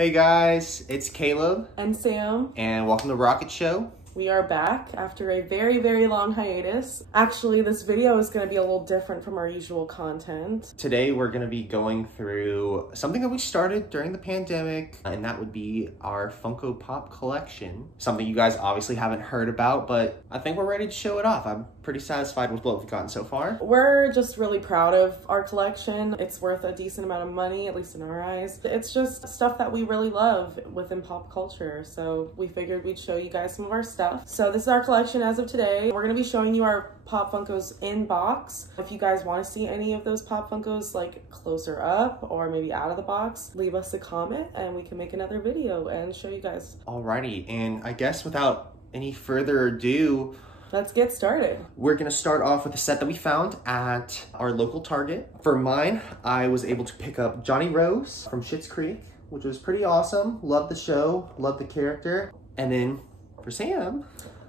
Hey guys, it's Caleb. And Sam. And welcome to Rocketshow. We are back after a very, very long hiatus. Actually, this video is going to be a little different from our usual content. Today we're going to be going through something that we started during the pandemic, and that would be our Funko Pop collection. Something you guys obviously haven't heard about, but I think we're ready to show it off. I'm pretty satisfied with what we've gotten so far. We're just really proud of our collection. It's worth a decent amount of money, at least in our eyes. It's just stuff that we really love within pop culture, so we figured we'd show you guys some of our stuff. So this is our collection as of today. We're going to be showing you our Pop Funkos in box. If you guys want to see any of those Pop Funkos like closer up or maybe out of the box, leave us a comment and we can make another video and show you guys. Alrighty, and I guess without any further ado, let's get started. We're gonna start off with a set that we found at our local Target. For mine, I was able to pick up Johnny Rose from Schitt's Creek, which was pretty awesome. Loved the show, loved the character. And then for Sam,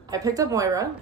I picked up Moira,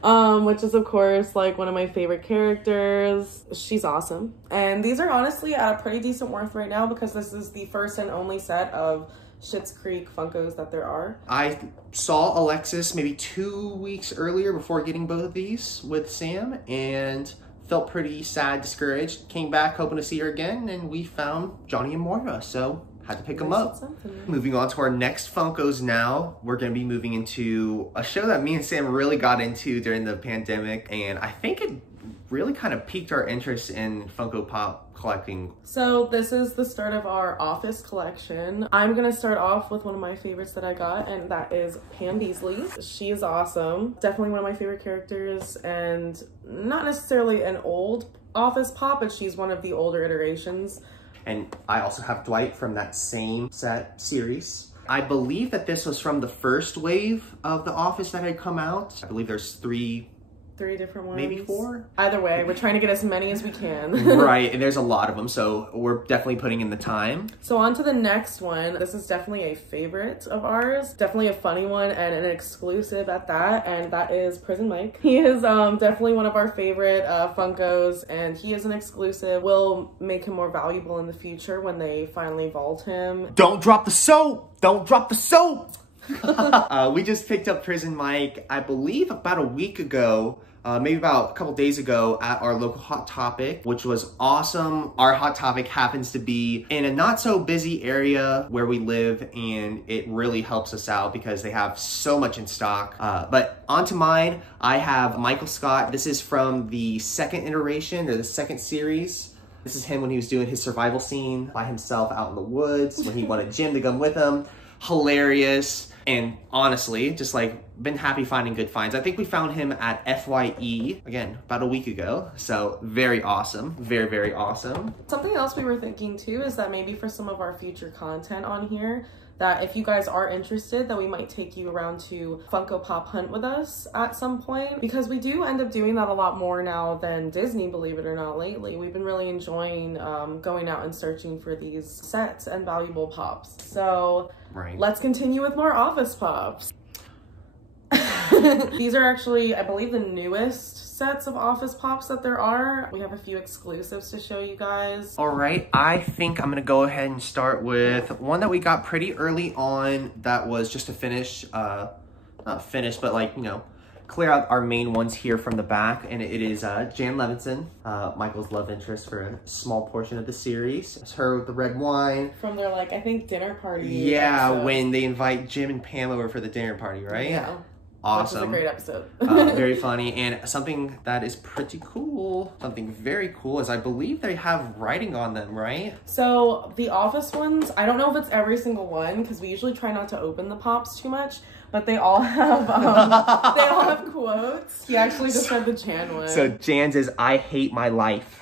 which is of course like one of my favorite characters. She's awesome. And these are honestly at a pretty decent worth right now because this is the first and only set of Schitt's Creek Funkos that there are. I saw Alexis maybe 2 weeks earlier before getting both of these with Sam and felt pretty sad, discouraged. Came back hoping to see her again, and we found Johnny and Moira, so had to pick them up. Moving on to our next Funkos now, we're going to be moving into a show that me and Sam really got into during the pandemic, and I think it really kind of piqued our interest in Funko Pop collecting. So this is the start of our Office collection. I'm gonna start off with one of my favorites that I got, and that is Pam Beesly. She is awesome. Definitely one of my favorite characters, and not necessarily an old Office Pop, but she's one of the older iterations. And I also have Dwight from that same set series. I believe that this was from the first wave of The Office that had come out. I believe there's three different ones. Maybe 4? Either way, we're trying to get as many as we can. Right, and there's a lot of them, so we're definitely putting in the time. So on to the next one. This is definitely a favorite of ours. Definitely a funny one and an exclusive at that, and that is Prison Mike. He is definitely one of our favorite Funkos, and he is an exclusive. We'll make him more valuable in the future when they finally vault him. Don't drop the soap! Don't drop the soap! We just picked up Prison Mike, I believe about a week ago. Maybe about a couple days ago at our local Hot Topic, which was awesome. Our Hot Topic happens to be in a not so busy area where we live, and it really helps us out because they have so much in stock. But onto mine, I have Michael Scott. This is from the second iteration, or the second series. This is him when he was doing his survival scene by himself out in the woods, when he wanted Jim to come with him. Hilarious. And honestly, just like been happy finding good finds. I think we found him at FYE, again, about a week ago. So very awesome. Very, very awesome. Something else we were thinking too is that maybe for some of our future content on here, that if you guys are interested, that we might take you around to Funko Pop Hunt with us at some point, because we do end up doing that a lot more now than Disney, believe it or not, lately. We've been really enjoying going out and searching for these sets and valuable pops. So let's continue with more Office Pops. These are actually, I believe, the newest sets of Office Pops that there are. We have a few exclusives to show you guys. All right, I think I'm gonna go ahead and start with one that we got pretty early on that was just to finish, not finish, but like, you know, clear out our main ones here from the back, and it is Jan Levinson, Michael's love interest for a small portion of the series. It's her with the red wine. From their, like, I think dinner party. Yeah, episode. When they invite Jim and Pam over for the dinner party, right? Yeah. Awesome. Which is a great episode. Very funny, and something that is pretty cool, something very cool, is I believe they have writing on them, right? So the Office ones, I don't know if it's every single one, because we usually try not to open the pops too much, but they all have they all have quotes. He actually just read the Jan one. So Jan's is, "I hate my life."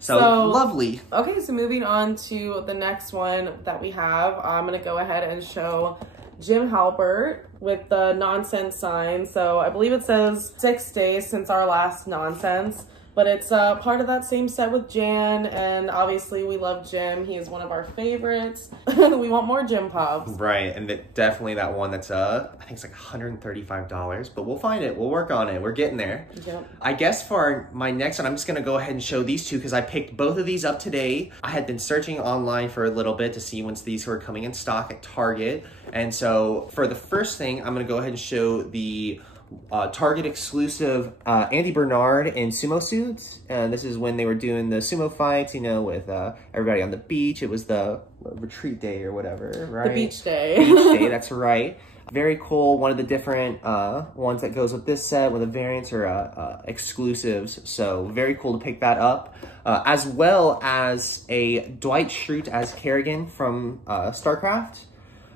So lovely. Okay, so moving on to the next one that we have, I'm gonna go ahead and show Jim Halpert with the nonsense sign. So I believe it says 6 days since our last nonsense. But it's part of that same set with Jan, and obviously we love Jim. He is one of our favorites. We want more Jim Pops. Right, and definitely that one that's I think it's like $135, but we'll find it. We'll work on it. We're getting there. Yep. I guess for my next one, I'm just gonna go ahead and show these two because I picked both of these up today. I had been searching online for a little bit to see once these were coming in stock at Target, and so for the first thing, I'm gonna go ahead and show the Target exclusive Andy Bernard in sumo suits, and this is when they were doing the sumo fights, you know, with everybody on the beach. It was the retreat day or whatever, right? The beach day. Beach day, that's right. Very cool. One of the different ones that goes with this set, with the variants or exclusives. So very cool to pick that up, as well as a Dwight Schrute as Kerrigan from StarCraft.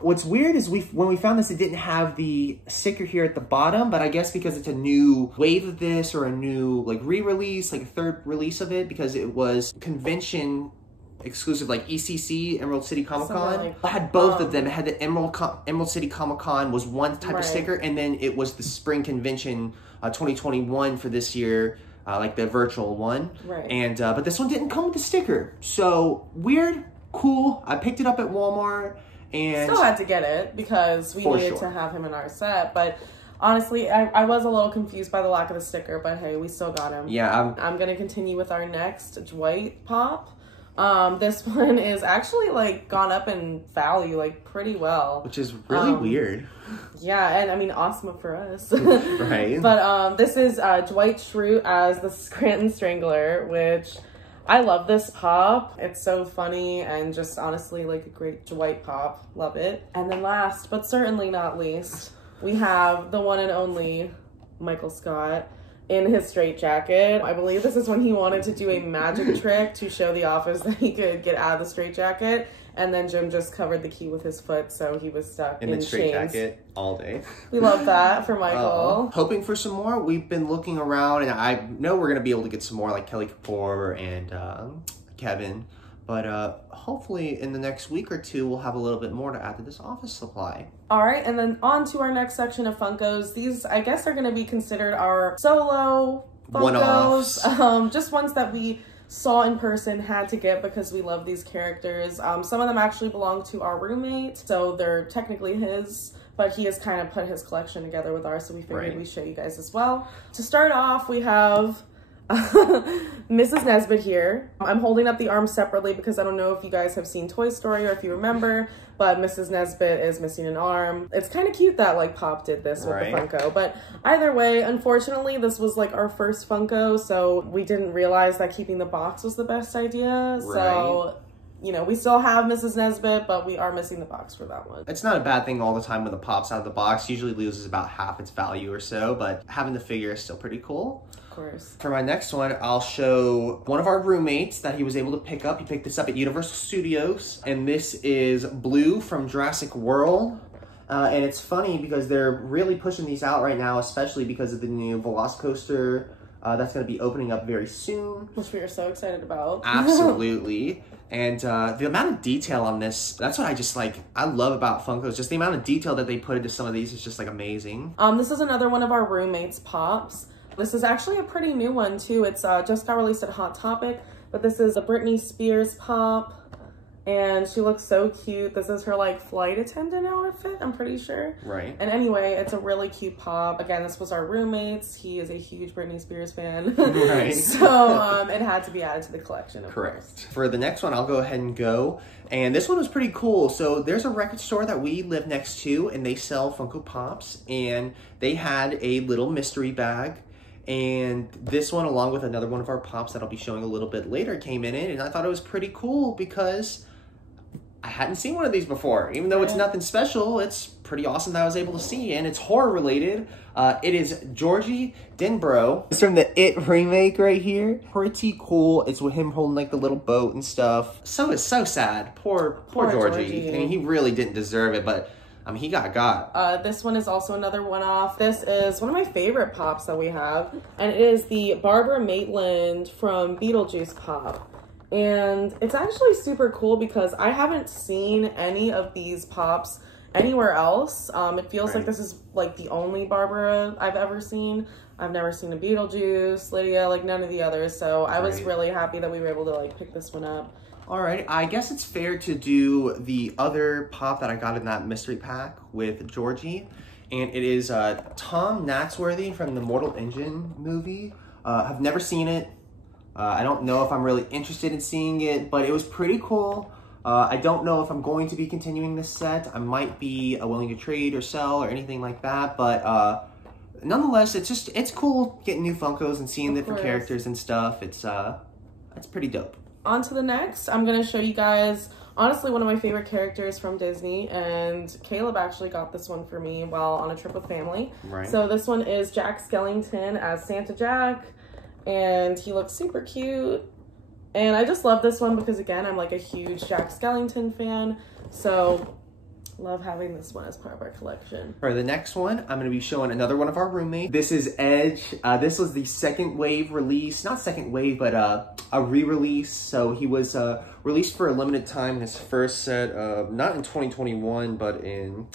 What's weird is when we found this, it didn't have the sticker here at the bottom, but I guess because it's a new wave of this or a new like re-release, like a third release of it, because it was convention exclusive, like ECC, Emerald City Comic Con. Like, I had both of them. It had the Emerald City Comic Con was one type of sticker, and then it was the Spring Convention 2021 for this year, like the virtual one. Right. And but this one didn't come with the sticker. So weird, cool. I picked it up at Walmart. And still had to get it because we needed to have him in our set, but honestly, I was a little confused by the lack of the sticker, but hey, we still got him. Yeah, I'm gonna continue with our next Dwight Pop. This one is actually like gone up in value like pretty well, which is really weird. Yeah, and I mean awesome for us. Right. But this is Dwight Schrute as the Scranton Strangler, which I love this pop. It's so funny and just honestly like a great Dwight pop. Love it. And then last, but certainly not least, we have the one and only Michael Scott in his straitjacket. I believe this is when he wanted to do a magic trick to show the office that he could get out of the straitjacket. And then Jim just covered the key with his foot, so he was stuck in the chains. straitjacket all day. We love that for Michael. Hoping for some more. We've been looking around, and I know we're going to be able to get some more, like Kelly Kapoor and Kevin. But hopefully in the next week or two, we'll have a little bit more to add to this office supply. All right, and then on to our next section of Funkos. These, I guess, are going to be considered our solo Funkos. One-offs. Just ones that we saw in person, had to get because we love these characters. Some of them actually belong to our roommate, so they're technically his, but he has kind of put his collection together with ours, so we figured we'd show you guys as well. To start off, we have Mrs. Nesbitt here. I'm holding up the arms separately because I don't know if you guys have seen Toy Story or if you remember, but Mrs. Nesbitt is missing an arm. It's kind of cute that like Pop did this with the Funko, but either way, unfortunately, this was like our first Funko, so we didn't realize that keeping the box was the best idea. So, you know, we still have Mrs. Nesbitt, but we are missing the box for that one. It's not a bad thing all the time when the Pop's out of the box. Usually loses about half its value or so, but having the figure is still pretty cool. For my next one, I'll show one of our roommates that he was able to pick up. He picked this up at Universal Studios, and this is Blue from Jurassic World. And it's funny because they're really pushing these out right now, especially because of the new Velocicoaster that's going to be opening up very soon. Which we are so excited about. Absolutely. And the amount of detail on this, that's what I just like, I love about Funkos. Just the amount of detail that they put into some of these is just like amazing. This is another one of our roommates' Pops. This is actually a pretty new one too. It's just got released at Hot Topic, but this is a Britney Spears Pop, and she looks so cute. This is her like flight attendant outfit, I'm pretty sure. Right. And anyway, it's a really cute Pop. Again, this was our roommate's. He is a huge Britney Spears fan. Right. So it had to be added to the collection, of course. For the next one, I'll go ahead and go. And this one was pretty cool. So there's a record store that we live next to, and they sell Funko Pops, and they had a little mystery bag. And this one, along with another one of our Pops that I'll be showing a little bit later, came in it. And I thought it was pretty cool because I hadn't seen one of these before. Even though it's nothing special, it's pretty awesome that I was able to see. And it's horror related. It is Georgie Denbrough. It's from the It remake right here. Pretty cool. It's with him holding like the little boat and stuff. So it's so sad. Poor Georgie. I mean, he really didn't deserve it, but I mean, he got. This one is also another one-off. This is one of my favorite Pops that we have, and it is the Barbara Maitland from Beetlejuice Pop. And it's actually super cool because I haven't seen any of these Pops anywhere else. It feels like this is like the only Barbara I've ever seen. I've never seen a Beetlejuice, Lydia, like none of the others. So I was really happy that we were able to like pick this one up. All right, I guess it's fair to do the other pop that I got in that mystery pack with Georgie. And it is Tom Natsworthy from the Mortal Engine movie. I've never seen it. I don't know if I'm really interested in seeing it, but it was pretty cool. I don't know if I'm going to be continuing this set. I might be willing to trade or sell or anything like that, but nonetheless, it's cool getting new Funkos and seeing different characters and stuff. It's pretty dope. On to the next. I'm gonna show you guys honestly one of my favorite characters from Disney, and Caleb actually got this one for me while on a trip with family. Right. So this one is Jack Skellington as Santa Jack, and he looks super cute. And I just love this one because, again, I'm like a huge Jack Skellington fan, so love having this one as part of our collection. For the next one, I'm going to be showing another one of our roommates. This is Edge. This was the second wave release, not second wave, but a re-release. So he was released for a limited time in his first set, not in 2021, but in,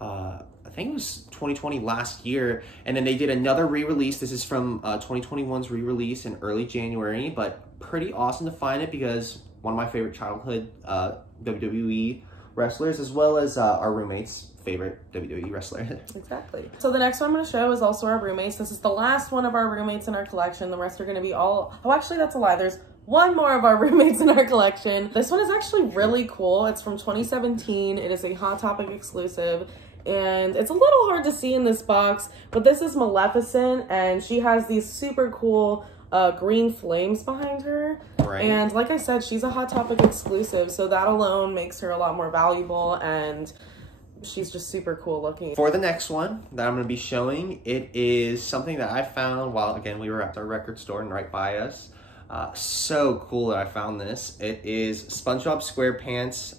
I think it was 2020 last year. And then they did another re-release. This is from 2021's re-release in early January, but pretty awesome to find it because one of my favorite childhood WWE wrestlers, as well as our roommate's favorite WWE wrestler. Exactly. So the next one I'm going to show is also our roommates. This is the last one of our roommates in our collection. The rest are going to be all... Oh, actually, that's a lie. There's one more of our roommates in our collection. This one is actually really cool. It's from 2017. It is a Hot Topic exclusive. And it's a little hard to see in this box, but this is Maleficent, and she has these super cool green flames behind her. Right. And like I said, she's a Hot Topic exclusive, so that alone makes her a lot more valuable, and she's just super cool looking. For the next one that I'm going to be showing, it is something that I found while, again, we were at our record store and right by us. So cool that I found this. It is SpongeBob SquarePants,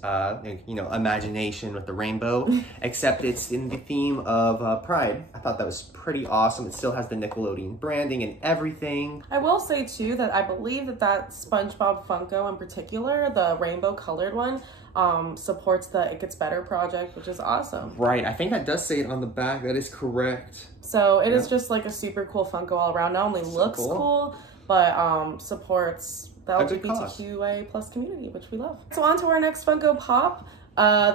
you know, imagination with the rainbow, except it's in the theme of Pride. I thought that was pretty awesome. It still has the Nickelodeon branding and everything. I will say too that I believe that SpongeBob Funko in particular, the rainbow colored one, supports the It Gets Better project, which is awesome. Right, I think that does say it on the back. That is correct. So it is just like a super cool Funko all around. Not only looks cool, but supports the LGBTQA plus community, which we love. So on to our next Funko Pop.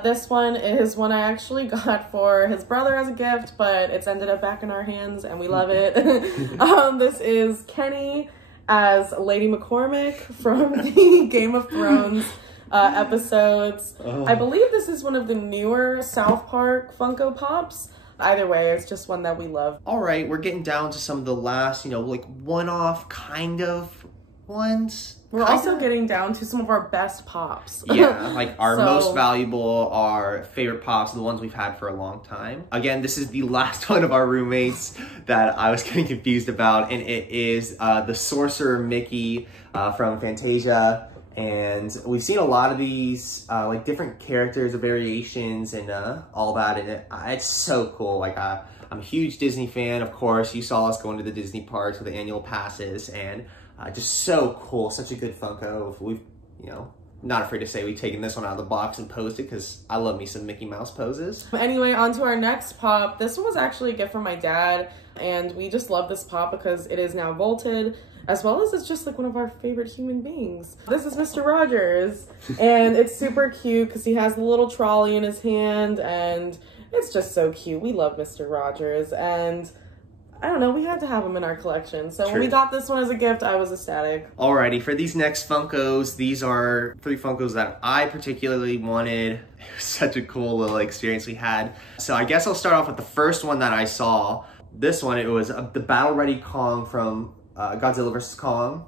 This one is one I actually got for his brother as a gift, but it's ended up back in our hands and we love it. This is Kenny as Lady McCormick from the Game of Thrones episodes. I believe this is one of the newer South Park Funko Pops. Either way, it's just one that we love. All right, we're getting down to some of the last, you know, like one-off kind of ones. We're also getting down to some of our best pops. Yeah, like our most valuable, our favorite pops, the ones we've had for a long time. Again, this is the last one of our roommates that I was getting confused about, and it is the Sorcerer Mickey from Fantasia. And we've seen a lot of these, like different characters or variations and all that, and it's so cool. Like I'm a huge Disney fan, of course. You saw us going to the Disney parks with the annual passes, and just so cool. Such a good Funko. We've, you know, not afraid to say we've taken this one out of the box and posed it because I love me some Mickey Mouse poses. Anyway, on to our next pop. This one was actually a gift from my dad, and we just love this pop because it is now vaulted, as well as it's just like one of our favorite human beings. This is Mr. Rogers, and it's super cute because he has the little trolley in his hand, and it's just so cute. We love Mr. Rogers, and I don't know, we had to have him in our collection. So when we got this one as a gift, I was ecstatic. Alrighty, for these next Funkos, these are 3 Funkos that I particularly wanted. It was such a cool little experience we had. So I guess I'll start off with the first one that I saw. This one, it was the Battle Ready Kong from Godzilla vs. Kong.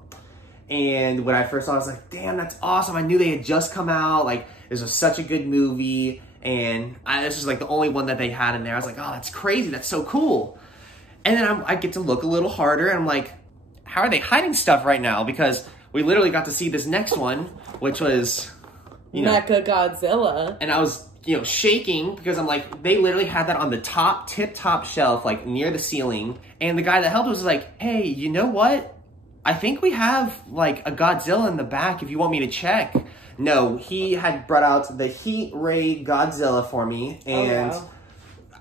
And when I first saw it, I was like, damn, that's awesome. I knew they had just come out. Like, this was such a good movie. And this was like the only one that they had in there. I was like, oh, that's crazy. That's so cool. And then I get to look a little harder, and I'm like, how are they hiding stuff right now? Because we literally got to see this next one, which was, you know, Mecha Godzilla. And I was, you know, shaking because I'm like, they literally had that on the tip-top shelf, like near the ceiling. And the guy that helped us was like, hey, you know what? I think we have like a Godzilla in the back if you want me to check. No, he had brought out the Heat Ray Godzilla for me, and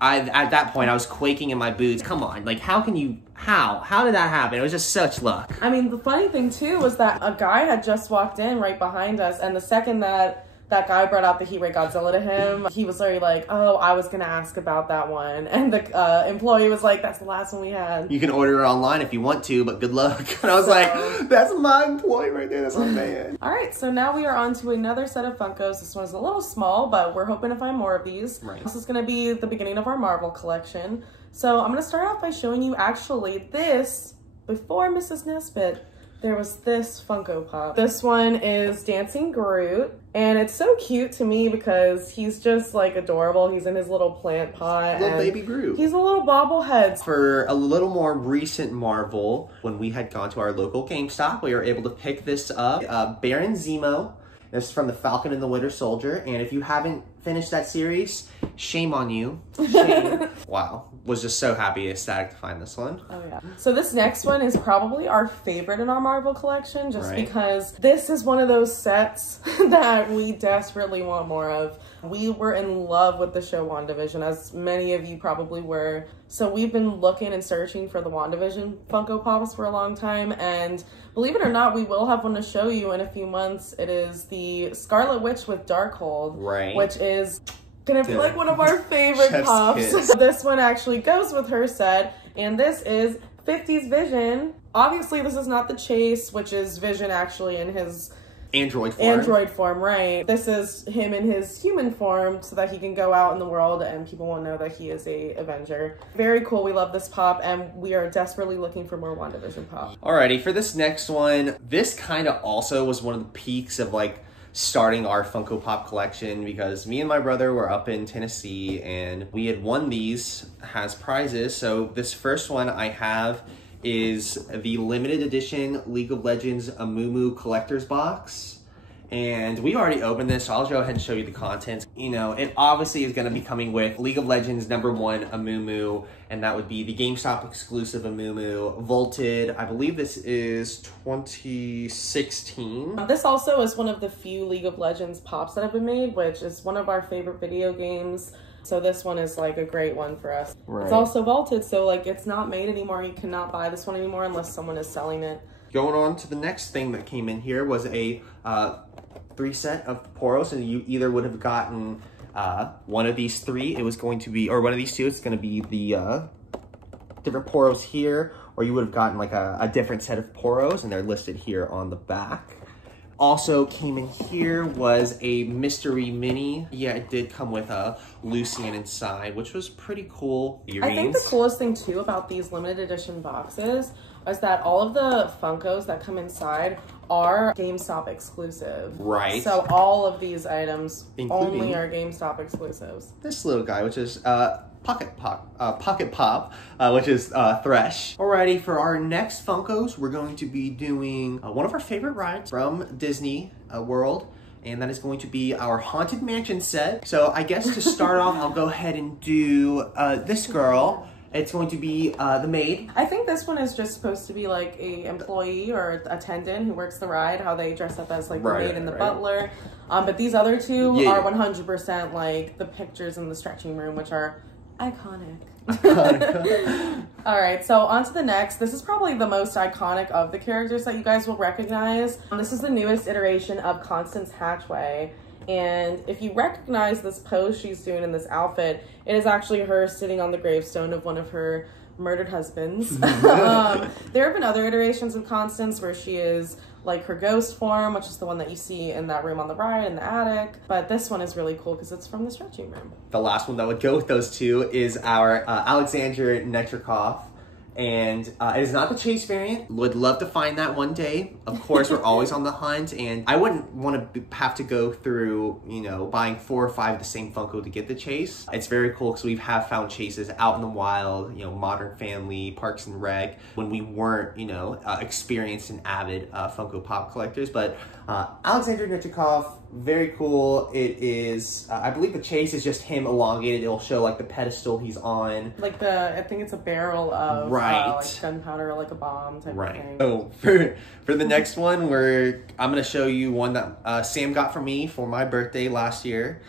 At that point, I was quaking in my boots. Come on, like, how did that happen? It was just such luck. I mean, the funny thing too was that a guy had just walked in right behind us, and the second that guy brought out the Heat Ray Godzilla to him, he was literally like, oh, I was gonna ask about that one. And the employee was like, that's the last one we had. You can order it online if you want to, but good luck. And I was like, that's my employee right there, that's my man. All right, so now we are on to another set of Funkos. This one's a little small, but we're hoping to find more of these. Right. This is gonna be the beginning of our Marvel collection. So I'm gonna start off by showing you actually this, before Mrs. Nesbitt, there was this Funko Pop. This one is Dancing Groot, and it's so cute to me because he's just like adorable. He's in his little plant pot. Little baby Groot. He's a little bobblehead. For a little more recent Marvel, when we had gone to our local GameStop, we were able to pick this up. Baron Zemo. This is from the Falcon and the Winter Soldier, and if you haven't finished that series, shame on you. Shame. Wow. Was just so happy, ecstatic to find this one. Oh yeah. So this next one is probably our favorite in our Marvel collection, just because this is one of those sets that we desperately want more of. We were in love with the show WandaVision, as many of you probably were. So we've been looking and searching for the WandaVision Funko Pops for a long time, and believe it or not, we will have one to show you in a few months. It is the Scarlet Witch with Darkhold, which is gonna be like one of our favorite pops. So this one actually goes with her set, and this is 50s Vision. Obviously, this is not the Chase, which is Vision actually in his Android form. Android form, right. This is him in his human form so that he can go out in the world and people will know that he is a Avenger. Very cool. We love this pop, and we are desperately looking for more WandaVision pop. Alrighty, for this next one, this kind of also was one of the peaks of like starting our Funko Pop collection, because me and my brother were up in Tennessee and we had won these as prizes. So this first one I have is the limited edition League of Legends Amumu collector's box. And we already opened this, so I'll go ahead and show you the contents. You know, it obviously is going to be coming with League of Legends #1 Amumu, and that would be the GameStop exclusive Amumu, vaulted. I believe this is 2016. This also is one of the few League of Legends pops that have been made, which is one of our favorite video games. So this one is like a great one for us. Right. It's also vaulted, so like it's not made anymore. You cannot buy this one anymore unless someone is selling it. Going on to the next thing that came in here was a 3 set of Poros, and you either would have gotten one of these 3. It was going to be, or one of these 2. It's going to be the different Poros here, or you would have gotten like a different set of Poros, and they're listed here on the back. Also came in here was a mystery mini. Yeah, it did come with a Lucian inside, which was pretty cool. I think the coolest thing too about these limited edition boxes is that all of the Funkos that come inside are GameStop exclusive. Right. So all of these items only are GameStop exclusives. This little guy, which is Pocket Pop, which is Thresh. Alrighty, for our next Funkos, we're going to be doing one of our favorite rides from Disney World, and that is going to be our Haunted Mansion set. So I guess to start off, I'll go ahead and do this girl. It's going to be the maid. I think this one is just supposed to be like a employee or attendant who works the ride, how they dress up as like the maid and the butler. But these other two are 100% like the pictures in the stretching room, which are iconic. All right, so on to the next. This is probably the most iconic of the characters that you guys will recognize. This is the newest iteration of Constance Hatchway. And if you recognize this pose she's doing in this outfit, it is actually her sitting on the gravestone of one of her murdered husbands. There have been other iterations of Constance where she is like her ghost form, which is the one that you see in that room on the right in the attic. But this one is really cool because it's from the stretching room. The last one that would go with those two is our Alexander Netrikov. And it is not the Chase variant. Would love to find that one day. Of course, we're always on the hunt, and I wouldn't want to have to go through, you know, buying 4 or 5 of the same Funko to get the Chase. It's very cool because we have found Chases out in the wild, you know, Modern Family, Parks and Rec, when we weren't, you know, experienced and avid Funko Pop collectors. But Alexander Netrikov, very cool. It is, I believe the Chase is just him elongated. It'll show like the pedestal he's on. Like I think it's a barrel of like gunpowder, like a bomb type of thing. Oh, for the next one, I'm gonna show you one that Sam got for me for my birthday last year.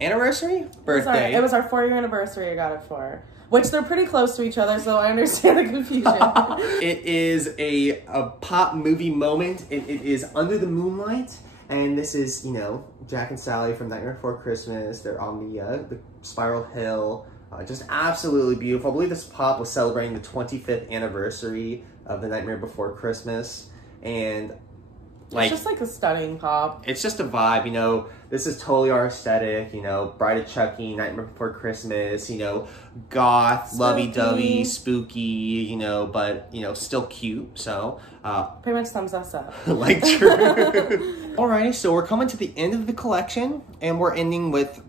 anniversary? Birthday. It was our 4-year anniversary I got it for. Which they're pretty close to each other, so I understand the confusion. It is a pop movie moment. It is Under the Moonlight. And this is, you know, Jack and Sally from Nightmare Before Christmas. They're on the spiral hill. Just absolutely beautiful. I believe this pop was celebrating the 25th anniversary of the Nightmare Before Christmas. And like, it's just like a stunning pop. It's just a vibe, you know. This is totally our aesthetic, you know. Bride of Chucky, Nightmare Before Christmas, you know, goth, lovey-dovey, spooky, you know, but, you know, still cute. So, pretty much thumbs us up. like, true. Alrighty, so we're coming to the end of the collection, and we're ending with,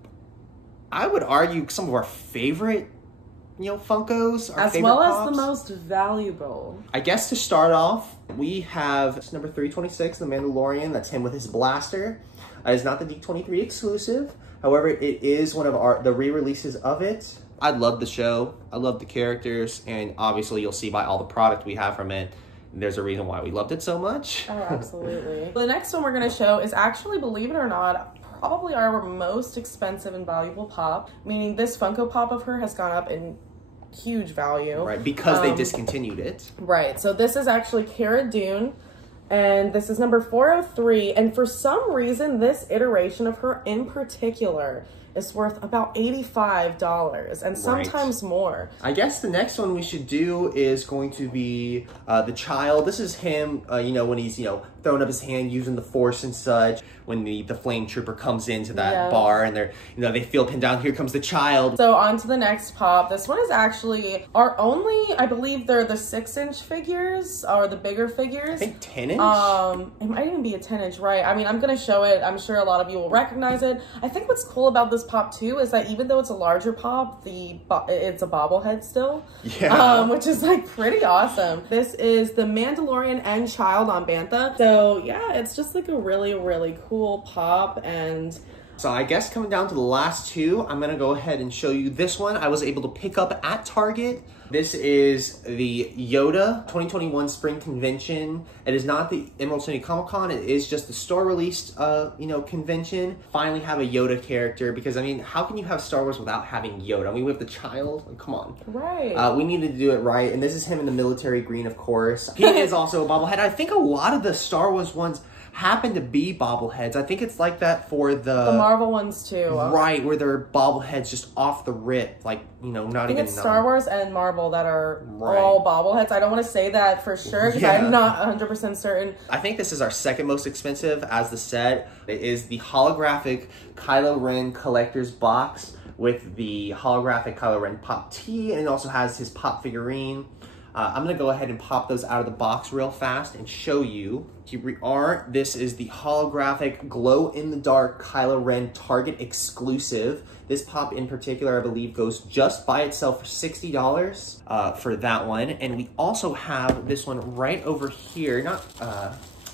I would argue, some of our favorite, you know, Funkos, our as favorite well pops. as the most valuable. I guess to start off, we have number 326, The Mandalorian. That's him with his blaster. It is not the D23 exclusive. However, it is one of the re-releases of it. I love the show. I love the characters. And obviously, you'll see by all the product we have from it, there's a reason why we loved it so much. Oh, absolutely. The next one we're going to show is actually, believe it or not, probably our most expensive and valuable pop. Meaning this Funko Pop of her has gone up in huge value. Right, because they discontinued it. Right, so this is actually Cara Dune, and this is number 403, and for some reason, this iteration of her in particular is worth about $85, and sometimes more. I guess the next one we should do is going to be the child. This is him, you know, when he's, you know, throwing up his hand, using the force and such. When the flame trooper comes into that bar and they're, you know, they feel pinned down. Here comes the child. So on to the next pop. This one is actually our only, I believe they're the 6-inch figures or the bigger figures. I think 10-inch? It might even be a 10-inch, right? I mean, I'm going to show it. I'm sure a lot of you will recognize it. I think what's cool about this pop too is that even though it's a larger pop, it's a bobblehead still. Yeah. Which is like pretty awesome. This is the Mandalorian and Child on Bantha. So yeah, it's just like a really, really cool pop. And so I guess coming down to the last two, I'm gonna go ahead and show you this one. I was able to pick up at Target. This is the Yoda 2021 Spring Convention. It is not the Emerald City Comic Con. It is just the store released, you know, convention. Finally have a Yoda character, because I mean, how can you have Star Wars without having Yoda? I mean, we have the child. Like, come on. Right. We needed to do it right. And this is him in the military green, of course. He is also a bobblehead. I think a lot of the Star Wars ones happen to be bobbleheads. I think it's like that for the Marvel ones too. Right, where they're bobbleheads just off the rip, like, you know, not even. It's Star Wars and Marvel that are all bobbleheads. I don't want to say that for sure because I'm not 100% certain. I think this is our second most expensive as the set. It is the holographic Kylo Ren collector's box with the holographic Kylo Ren pop tee, and it also has his pop figurine. I'm going to go ahead and pop those out of the box real fast and show you. Here we are. This is the holographic glow-in-the-dark Kylo Ren Target exclusive. This pop in particular, I believe, goes just by itself for $60 for that one. And we also have this one right over here. Not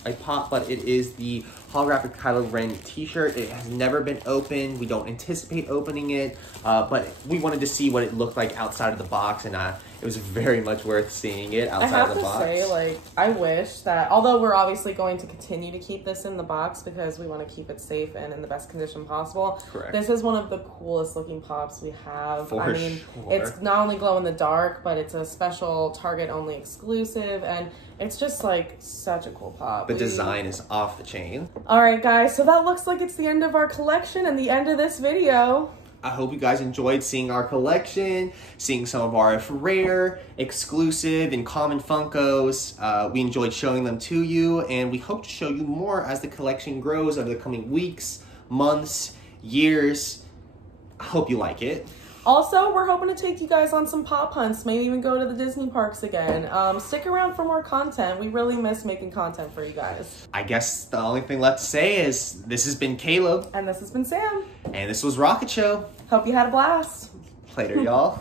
a pop, but it is the holographic Kylo Ren t-shirt. It has never been opened. We don't anticipate opening it, but we wanted to see what it looked like outside of the box, and it was very much worth seeing it outside of the box. I have to say, like, I wish that, although we're obviously going to continue to keep this in the box because we want to keep it safe and in the best condition possible. Correct. This is one of the coolest looking pops we have. For sure. It's not only glow in the dark, but it's a special Target only exclusive, and it's just like such a cool pop. The design is off the chain. All right, guys, so that looks like it's the end of our collection and the end of this video. I hope you guys enjoyed seeing our collection, seeing some of our rare, exclusive, and common Funkos. We enjoyed showing them to you, and we hope to show you more as the collection grows over the coming weeks, months, years. I hope you like it. Also, we're hoping to take you guys on some pop hunts, maybe even go to the Disney parks again. Stick around for more content. We really miss making content for you guys. I guess the only thing left to say is this has been Caleb. And this has been Sam. And this was Rocketshow. Hope you had a blast. Later, y'all.